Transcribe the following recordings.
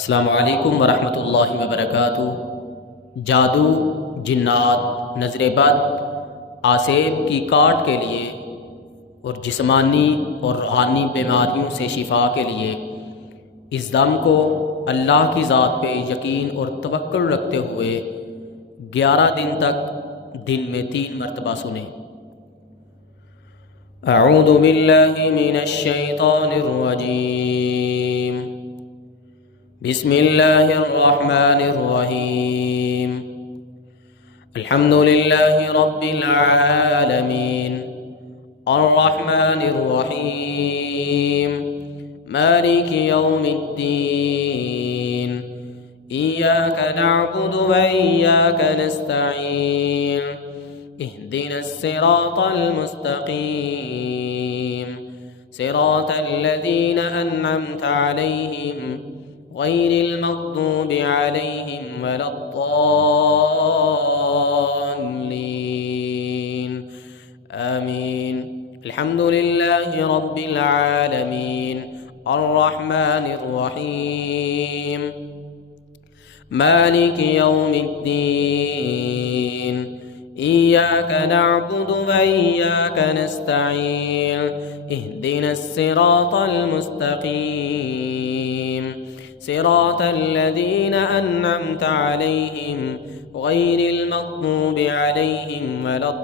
अस्सलामु अलैकुम वरहमतुल्लाहि वबरकातुहू। जादू, जिन्नात, नज़र बद, आसेब की काट के लिए और जिस्मानी और रूहानी बीमारियों से शिफा के लिए इस दम को अल्लाह की ज़ात पे यकीन और तवक्कुल रखते हुए 11 दिन तक दिन में 3 मरतबा सुने। अऊज़ु बिल्लाहि मिनश शैतानिर रजीम। बिस्मिल्लाहिर रहमानिर रहीम। अल्हम्दुलिल्लाहि रब्बिल आलमीन अर्रहमानिर रहीम मालिकि यौमिद्दीन इय्याका नअबुदु व इय्याका नस्तईन इहदिनस सिरातल मुस्तकीम सिरातल लज़ीना अन्अमता अलैहिम गैरिल मग़्दूबि अलैहिम वलद्दाल्लीन आमीन। अल्हम्दुलिल्लाहि रब्बिल आलमीन अर्रहमानिर रहीम मालिकि यौमिद्दीन इय्याका नअबुदु व इय्याका नस्तईन इहदिनस सिरातल मुस्तकीम सिरातल लज़ीना अन्अमता अलैहिम गैरिल मग़्दूबि अलैहिम वलद्दाल्लीन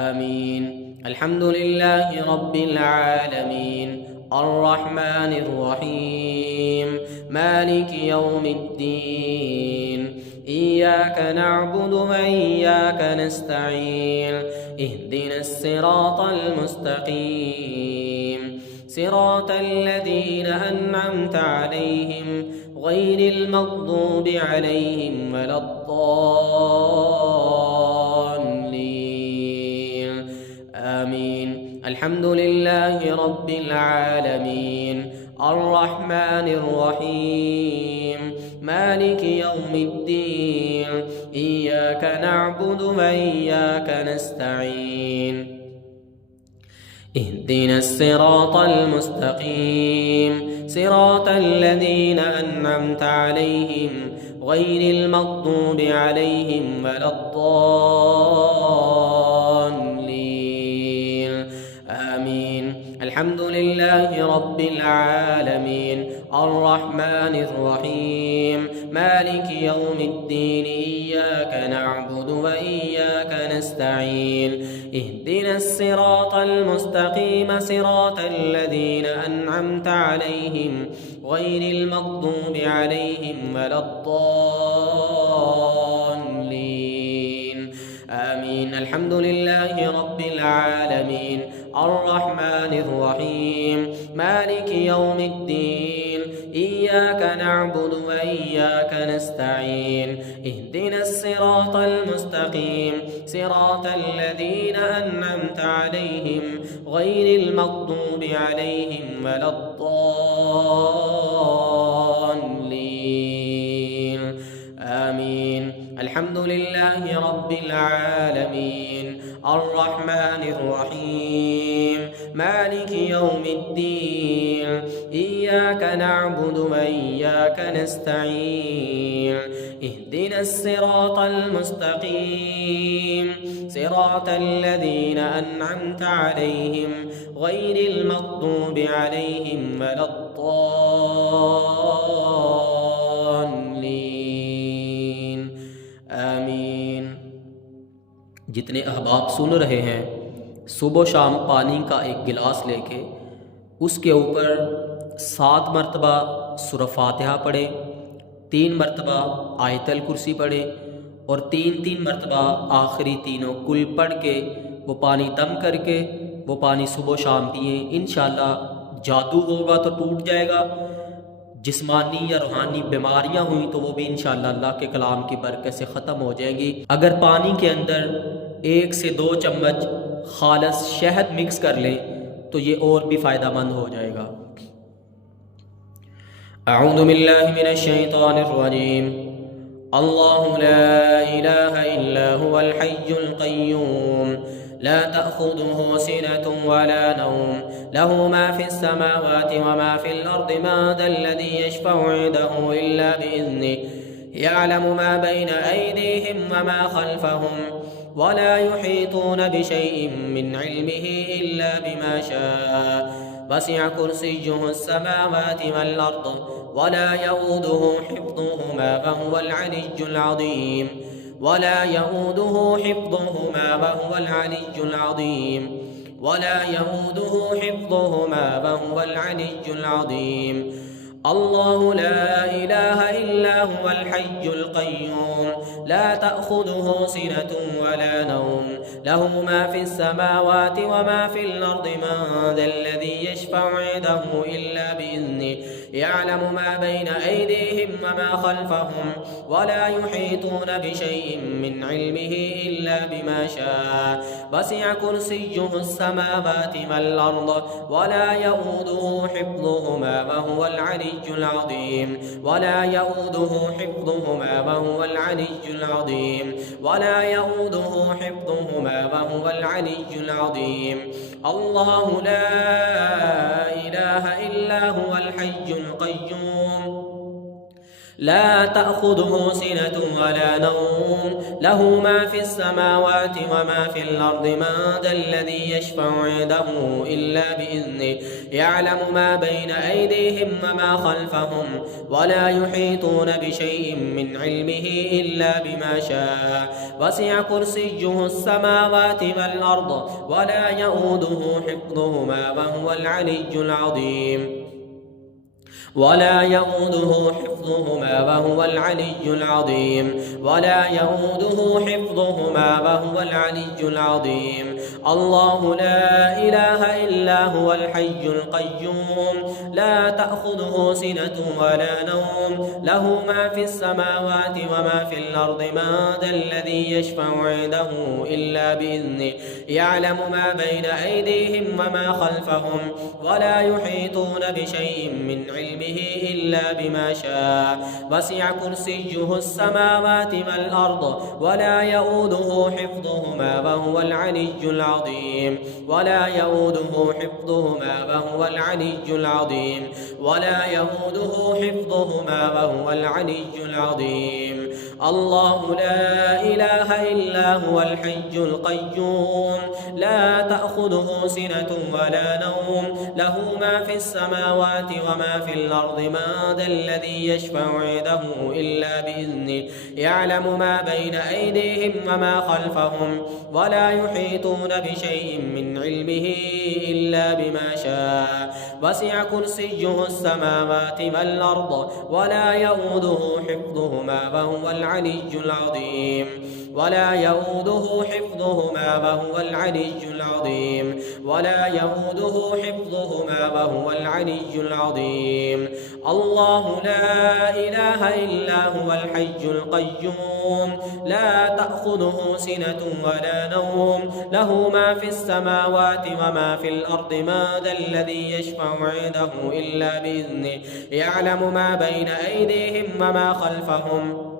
आमीन। अल्हम्दुलिल्लाहि रब्बिल आलमीन अर्रहमानिर रहीम मालिकि यौमिद्दीन इय्याका नअबुदु व इय्याका नस्तईन इहदिनस सिरातल मुस्तकीम सिरातल लज़ीना अन्अमता अलैहिम गैरिल मग़्दूबि अलैहिम वलद्दाल्लीन आमीन। अल्हम्दुलिल्लाहि रब्बिल आलमीन अर्रहमानिर रहीम मालिकि यौमिद्दीन इय्याका नअबुदु व इय्याका नस्तईन इहदिनस सिरातल मुस्तकीम सिरातल लज़ीना अन्अमता अलैहिम गैरिल मग़्दूबि अलैहिम वलद्दाल्लीन आमीन। अल्हम्दुलिल्लाहि रब्बिल आलमीन अर्रहमानिर रहीम मालिकि यौमिद्दीन इय्याका नअबुदु व इय्याका नस्तईन इहदिनस सिरातल मुस्तकीम सिरातल लज़ीना अन्अमता अलैहिम गैरिल मग़्दूबि अलैहिम वलद्दाल्लीन आमीन। अल्हम्दुलिल्लाहि रब्बिल आलमीन अर्रहमानिर रहीम मालिकि यौमिद्दीन इय्याका नअबुदु व इय्याका नस्तईन इहदिनस सिरातल मुस्तकीम सिरातल लज़ीना अन्अमता अलैहिम गैरिल मग़्दूबि अलैहिम वलद्दाल्लीन आमीन। अल्हम्दुलिल्लाहि रब्बिल आलमीन अर्रहमानिर रहीम मालिकि यौमिद्दीन इय्याका नअबुदु व इय्याका नस्तईन इहदिनस सिरातल मुस्तकीम सिरातल लज़ीना अन्अमता अलैहिम गैरिल मग़्दूबि अलैहिम वलद्दाल्लीन आमीन। जितने अहबाब सुन रहे हैं, सुबह शाम पानी का एक गिलास लेके उसके ऊपर 7 मरतबा सूरह फातिहा पढ़े, 3 मरतबा आयतल कुर्सी पढ़े और 3-3 मरतबा आखिरी तीनों कुल पढ़ के वो पानी दम करके वो पानी सुबह शाम पिए। इंशाअल्लाह जादू होगा तो टूट जाएगा, जिस्मानी या रूहानी बीमारियां हुई तो वो भी इंशाअल्लाह अल्लाह के कलाम की बरकत से ख़त्म हो जाएंगी। अगर पानी के अंदर 1 से 2 चम्मच खालस शहद मिक्स कर लें तो ये और भी फ़ायदेमंद हो जाएगा। अऊज़ु बिल्लाहि मिनश शैतानिर रजीम। अल्लाहु ला इलाहा इल्ला हुवल हय्युल क़य्यूम لا تأخذه سنة ولا نوم له ما في السماوات وما في الأرض من ذا الذي يشفع عنده إلا بإذنه يعلم ما بين أيديهم وما خلفهم ولا يحيطون بشيء من علمه إلا بما شاء وسع كرسيه السماوات والأرض ولا يؤوده حفظهما وهو العلي العظيم ولا يؤوده حفظهما وهو العلي العظيم ولا يؤوده حفظهما وهو العلي العظيم الله لا إله إلا هو الحي القيوم لا تأخذه سنة ولا نوم له ما في السماوات وما في الأرض من ذا الذي يشفع عنده إلا بإذنه يعلم ما بين أيديهم وما خلفهم ولا يحيطون بشيء من علمه إلا بما شاء وسع كرسيه السماوات والأرض ولا يؤوده حفظهما وهو العلي العظيم ولا يؤوده حفظهما وهو العلي العظيم ولا يؤوده حفظهما وهو العلي العظيم الله لا إله إلا هو الحي القيوم لا تأخذه سنة ولا نوم له ما في السماوات وما في الأرض من ذا الذي يشفع عنده إلا بإذنه يعلم ما بين أيديهم وما خلفهم ولا يحيطون بشيء من علمه إلا بما شاء وسع كرسيه السماوات والأرض ولا يؤوده حفظهما وهو العلي العظيم ولا يؤوده حفظهما وهو العلي العظيم ولا يؤوده حفظهما وهو العلي العظيم الله لا إله إلا هو الحي القيوم لا تأخذه سنة ولا نوم له ما في السماوات وما في الأرض من ذا الذي يشفع عنده إلا بإذنه يعلم ما بين أيديهم وما خلفهم ولا يحيطون بشيء من علمه إلا بما شاء وسع كرسيه السماوات والأرض ولا يؤوده حفظهما وهو العلي العظيم ولا يؤوده حفظهما وهو العلي العظيم ولا يؤوده حفظهما وهو العلي العظيم الله لا إله إلا هو الحي القيوم لا تأخذه سنة ولا نوم له ما في السماوات وما في الأرض من ذا الذي يشفع عنده إلا بإذنه يعلم ما بين أيديهم وما خلفهم ولا يحيطون بشيء من علمه إلا بما شاء وسع كرسيه السماوات والأرض ولا يؤوده حفظهما وهو العلي العظيم ولا يؤوده حفظهما وهو العلي العظيم ولا يؤوده حفظهما وهو العلي العظيم الله لا إله إلا هو الحي القيوم لا تأخذه سنة ولا نوم له ما في السماوات وما في الأرض ما ذا الذي يشفع عنده إلا بإذنه يعلم ما بين أيديهم وما خلفهم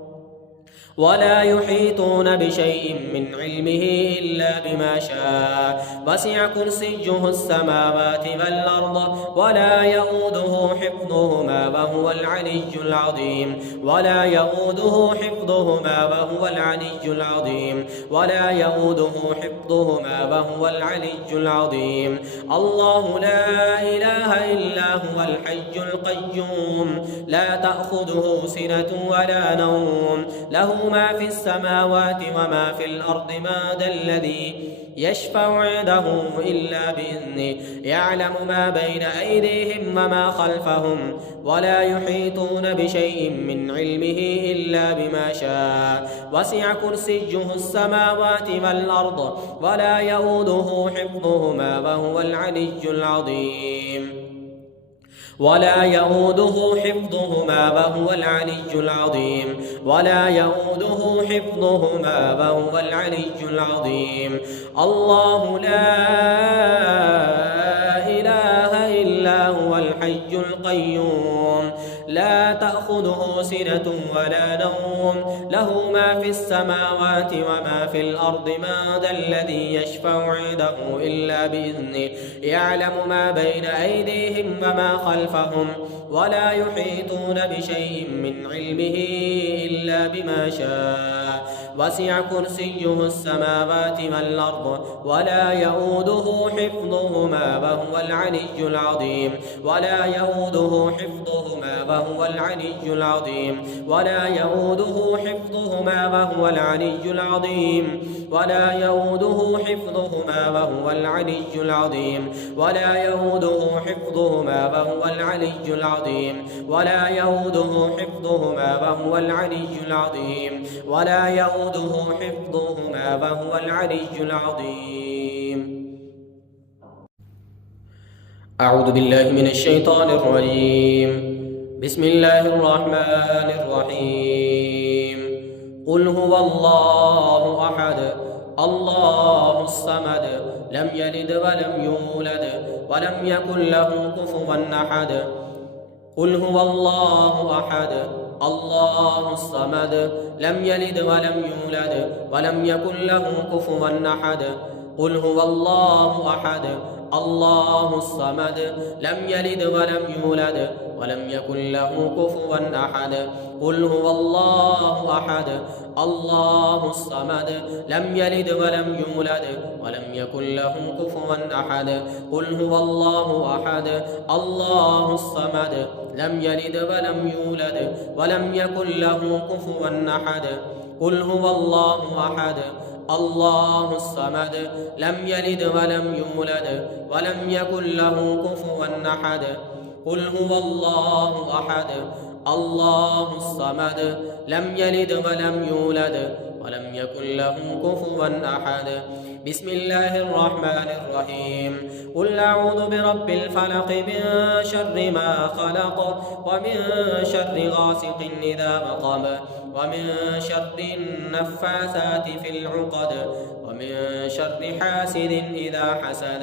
ولا يحيطون بشيء من علمه إلا بما شاء وسع كرسيه السماوات والأرض ولا يؤوده حفظهما وهو العلي العظيم ولا يؤوده حفظهما وهو العلي العظيم ولا يؤوده حفظهما وهو العلي العظيم الله لا إله إلا هو الحي القيوم لا تأخذه سنة ولا نوم له ما في السماوات وما في الأرض ما ذا الذي يشفع عنده إلا بإذنه يعلم ما بين أيديهم وما خلفهم ولا يحيطون بشيء من علمه إلا بما شاء وسع كرسيه السماوات والأرض ولا يؤوده حفظهما وهو العلي العظيم ولا يؤوده حفظهما وهو العلي العظيم ولا يؤوده حفظهما وهو العلي العظيم الله لا إله إلا هو الحي القيوم لا تأخذه سنة ولا نوم له ما في السماوات وما في الأرض من ذا الذي يشفع عنده إلا بإذنه يعلم ما بين أيديهم وما خلفهم ولا يحيطون بشيء من علمه إلا بما شاء وسع كرسيه السماوات والأرض ولا يؤوده حفظهما وهو العلي العظيم ولا يؤوده حفظهما وهو العلي العظيم ولا يؤوده حفظهما وهو العلي العظيم ولا يؤوده حفظهما وهو العلي العظيم ولا يؤوده حفظهما وهو العلي العظيم ولا يؤوده حفظهما وهو العلي العظيم ولا يؤوده حفظهما وهو العلي العظيم. أعوذ بالله من الشيطان الرجيم. بسم الله الرحمن الرحيم. قل هو الله أحد الله الصمد لم يلد ولم يولد ولم يكن له كفوا أحد. قل هو الله أحد الله الصمد لم يلد ولم يولد ولم يكن له كفوا أحد. قل هو الله أحد الله الصمد لم يلد ولم يولد ولم يكن له كفوا أحد. قل هو الله أحد الله الصمد لم يلد ولم يولد ولم يكن له كفوا أحد. قل هو الله أحد الله الصمد لم يلد ولم يولد ولم يكن له كفوا أحد. قل هو الله أحد الله الصمد لم يلد ولم يولد ولم يكن له كفوا أحد. قل هو الله أحد الله الصمد لم يلد ولم يولد ولم يكن له كفوا أحد. بسم الله الرحمن الرحيم. قل أعوذ برب الفلق من شر ما خلق ومن شر غاسق إذا وقب ومن شر النفاثات في العقد ومن شر حاسد إذا حسد.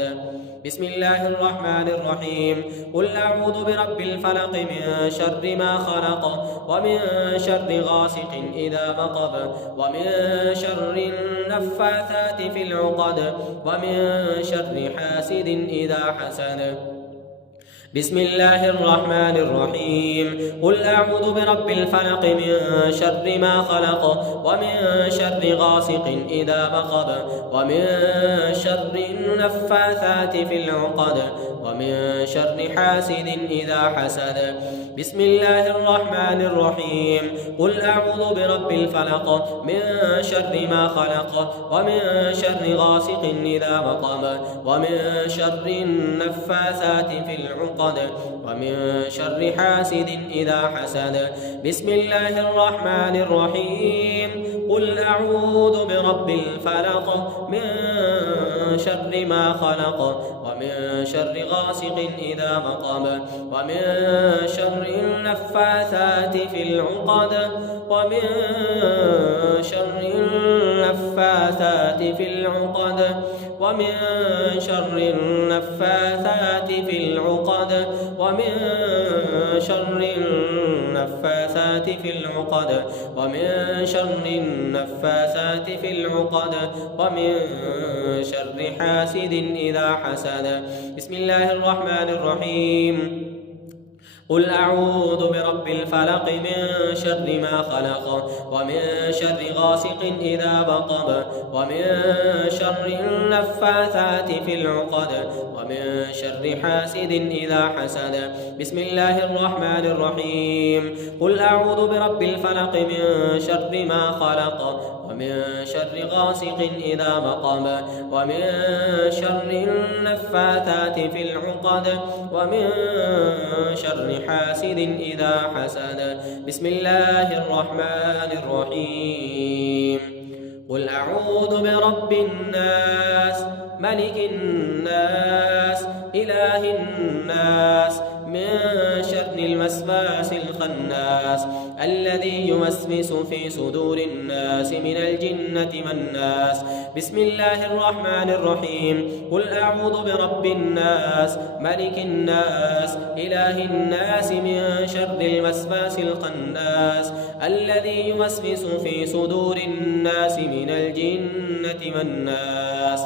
بسم الله الرحمن الرحيم. قل أعوذ برب الفلق من شر ما خلق ومن شر غاسق إذا وقب ومن شر النفاثات في العقد ومن شر حاسد إذا حسد. بسم الله الرحمن الرحيم. قل أعوذ برب الفلق من شر ما خلق ومن شر غاسق إذا وقب ومن شر النفاثات في العقد ومن شر حاسد إذا حسد. بسم الله الرحمن الرحيم. قل أعوذ برب الفلق من شر ما خلق ومن شر غاسق إذا وقب ومن شر النفاثات في العقد ومن شر حاسد إذا حسد. بسم الله الرحمن الرحيم. قل أعوذ برب الفلق من شر ما خلق ومن شر غاسق إذا وقب ومن شر النفاثات في العقد ومن شر النفاثات في العقد ومن شر النفاثات في العقد ومن شر النفاثات في العقد ومن شر النفاثات في العقد ومن شر حاسد إذا حسد. بسم الله الرحمن الرحيم. قل أعوذ برب الفلق من شر ما خلق ومن شر غاسق إذا وقب ومن شر النفاثات في العقد ومن شر حاسد إذا حسد. بسم الله الرحمن الرحيم. قل أعوذ برب الفلق من شر ما خلق ومن شر غاسق إذا وقب ومن شر النفاثات في العقد ومن شر حاسد إذا حسد. بسم الله الرحمن الرحيم. قل أعوذ برب الناس ملك الناس إله الناس من شر الوسواس الخناس الذي يوسوس في صدور الناس من الجنة والناس. بسم الله الرحمن الرحيم. قل أعوذ برب الناس ملك الناس إله الناس من شر الوسواس الخناس الذي يوسوس في صدور الناس من الجنة والناس.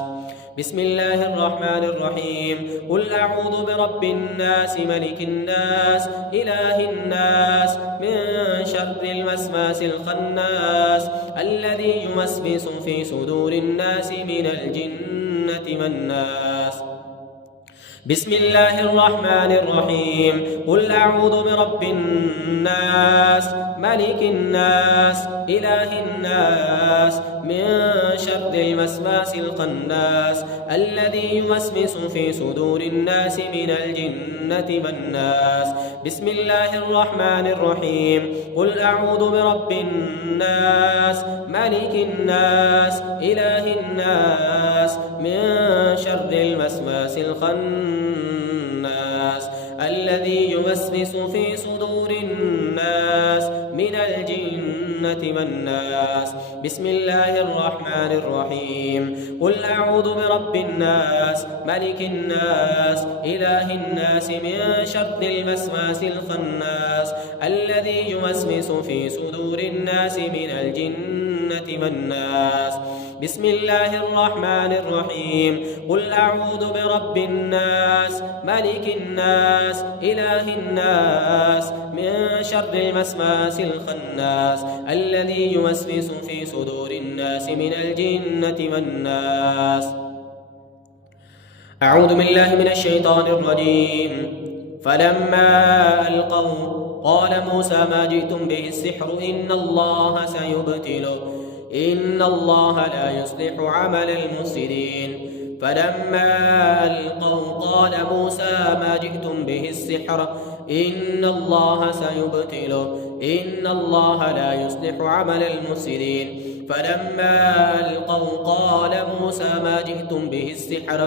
بسم الله الرحمن الرحيم. قل أعوذ برب الناس ملك الناس إله الناس من شر الوسواس الخناس الذي يوسوس في صدور الناس من الجنة والناس. بسم الله الرحمن الرحيم. قل أعوذ برب الناس ملك الناس إله الناس من شر الوسواس الخناس الذي يوسوس في صدور الناس من الجنة والناس. بسم الله الرحمن الرحيم. قل أعوذ برب الناس ملك الناس إله الناس من شر الوسواس الخناس الذي يوسوس في صدور الناس من الجنة والناس. بسم الله الرحمن الرحيم. قل أعوذ برب الناس ملك الناس إله الناس من شر الوسواس الخناس الذي يوسوس في صدور الناس من الجنة والناس. بسم الله الرحمن الرحيم. قل أعوذ برب الناس ملك الناس إله الناس من شر الوسواس الخناس الذي يوسوس في صدور الناس من الجنة والناس. أعوذ بالله من الشيطان الرجيم. فلما ألقوا قال موسى ما جئتم به السحر إن الله سيبطله إن الله لا يصلح عمل المفسدين. فلما ألقوا قال موسى ما جئتم به السحر إن الله سيبطله إن الله لا يصلح عمل المفسدين. فلما ألقوا قال موسى ما جئتم به السحر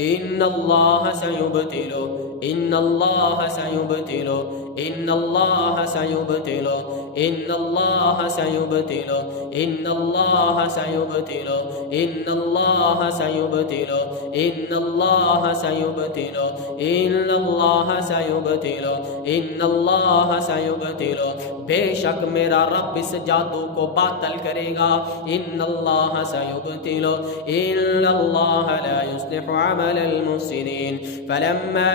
إن الله سيبطله إن الله سيبطله إن الله سيبطله إن الله سيبطله إن الله سيبطله إن الله سيبطله إن الله سيبطله إن الله سيبطله إن الله سيبطله बेशक मेरा रब इस जादू को बातल करेगा। इन्नल्लाह सयुब्तिलु इन्नल्लाह ला युस्लिहु अमलल मुफसिदीन। फलम्मा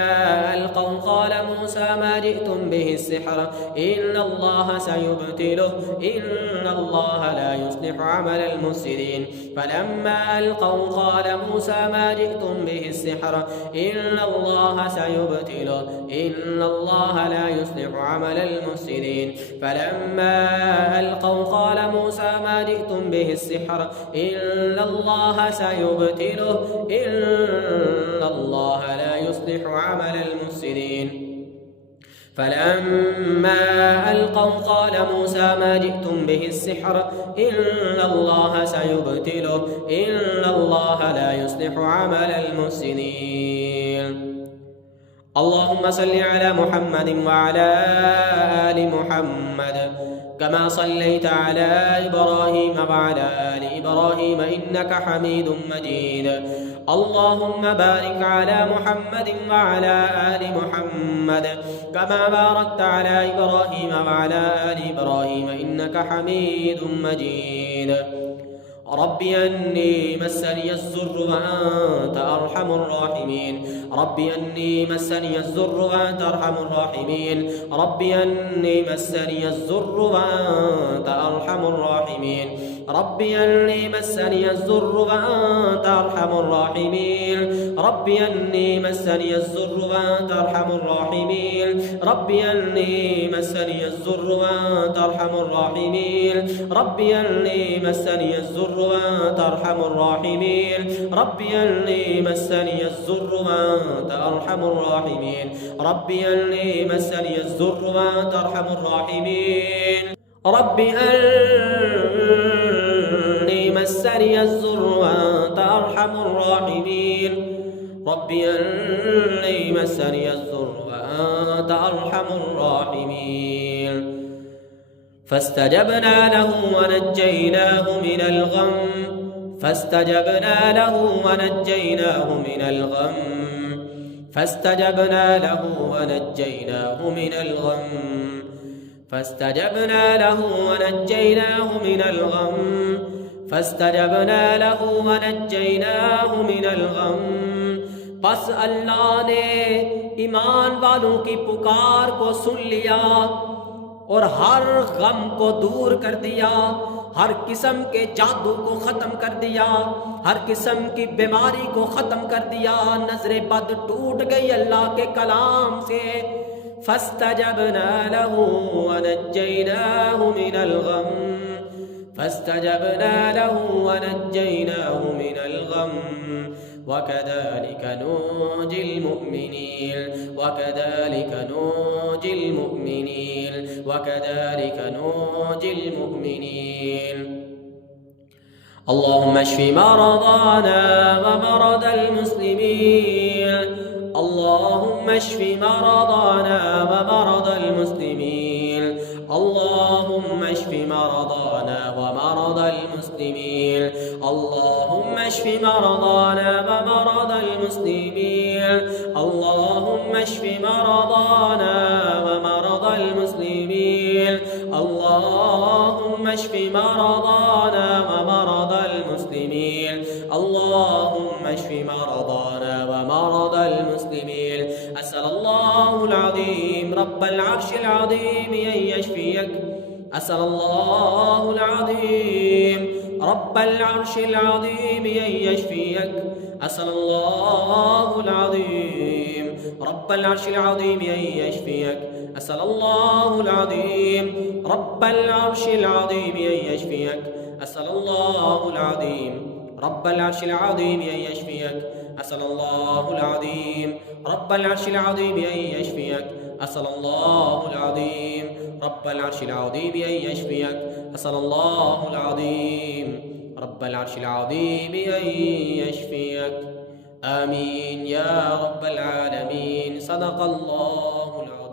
अलक़ौ क़ाल मूसा मा जि'तुम बिहि सिह्र इन्नल्लाह सयुब्तिलु इन्नल्लाह ला युस्लिहु अमलल मुफसिदीन। फलम्मा अलक़ौ क़ाल मूसा मा जि'तुम बिहि सिह्र इन्नल्लाह सयुब्तिलु इन्नल्लाह ला युस्लिहु अमलल मुफसिदीन। فلما ألقوا قال موسى ما جئتم به السحر إن الله سيبطله إن الله لا يصلح عمل المفسدين. فلما ألقوا قال موسى ما جئتم به السحر إن الله سيبطله إن الله لا يصلح عمل المفسدين. اللهم صل على محمد وعلى آل محمد كما صليت على إبراهيم وعلى آل إبراهيم إنك حميد مجيد. اللهم بارك على محمد وعلى آل محمد كما باركت على إبراهيم وعلى آل إبراهيم إنك حميد مجيد. ربي أني مسني الضر وأنت أرحم الراحمين. ربي أني مسني الضر وأنت أرحم الراحمين. ربي أني مسني الضر وأنت أرحم الراحمين. ربي أني مسني الضر وأنت أرحم الراحمين. ربي أني مسني الضر وأنت أرحم الراحمين. ربي أني مسني الضر وأنت أرحم الراحمين. ربي أني مسني الضر وأنت أرحم الراحمين. ربي أني مسني الضر وأنت أرحم الراحمين. ربي أني مسني الضر وأنت أرحم الراحمين. ربي أني مسني الضر وأنت أرحم الراحمين رب أني مسني الضر وأنت أرحم الراحمين فاستجبنا له ونجيناه من الغم فاستجبنا له ونجيناه من الغم فاستجبنا له ونجيناه من الغم فاستجبنا له ونجيناه من الغم فاستجبنا له ونجيناه من الغم बस अल्लाह ने ईमान वालों की पुकार को सुन लिया और हर गम को दूर कर दिया, हर किस्म के जादू को ख़त्म कर दिया, हर किस्म की बीमारी को ख़त्म कर दिया। नजर बद टूट गई अल्लाह के कलाम से। फस्तजबना लहू वनज्जयनाहु मिनल गम फस्तजबना लहू वनज्जयनाहु मिनल गम वकज़ालिक नूजिल मुमिनीन वकज़ालिक नूजिल मुमिनीन वकज़ालिक नूजिल मुमिनीन। अल्लाहुम्मा अश्फि मरदाना व मरदल मुस्लिमीन अल्लाहुम्मा अश्फि मरदाना व मरदल मुस्लिमीन अल्लाहुम्मा अश्फि मरदाना व मरदल मुस्लिमीन अल्लाहुम्मा अश्फि मरदाना व मरदल मुस्लिमीन अल्लाहुम्मा अश्फि मरदाना व मरदल मुस्लिमीन अल्लाहुम्मा अश्फि मरदाना व मरदल मुस्लिमीन अल्लाहुम्मा अश्फि मरदाना व मरदल मुस्लिमीन। अस्सलल्लाहुल अज़ीम रब्बल अर्शिल अज़ीम अन यशफियक अस्सलल्लाहुल अज़ीम रब्बल अर्शिल अज़ीम अन यशफियक अस्सलल्लाहुल अज़ीम रब्बल अर्शिल अज़ीम अन यशफियक अस्सलल्लाहुल अज़ीम रब्बल अर्शिल अज़ीम अन यशफियक अस्सलल्लाहुल अज़ीम रब्बल अर्शिल अज़ीम अन यशफियक अस्सलल्लाहुल अज़ीम रब्बल अर्शिल अज़ीम अन यशफियक अस्सलल्लाहुल अज़ीम रब्बल अर्शिल अज़ीम अन यशफियक अस्सलल्लाहुल अज़ीम रब्बल अर्शिल अज़ीम अन यशफियक। आमीन या रब्बल आलमीन। सदक़ल्लाहुल अज़ीम।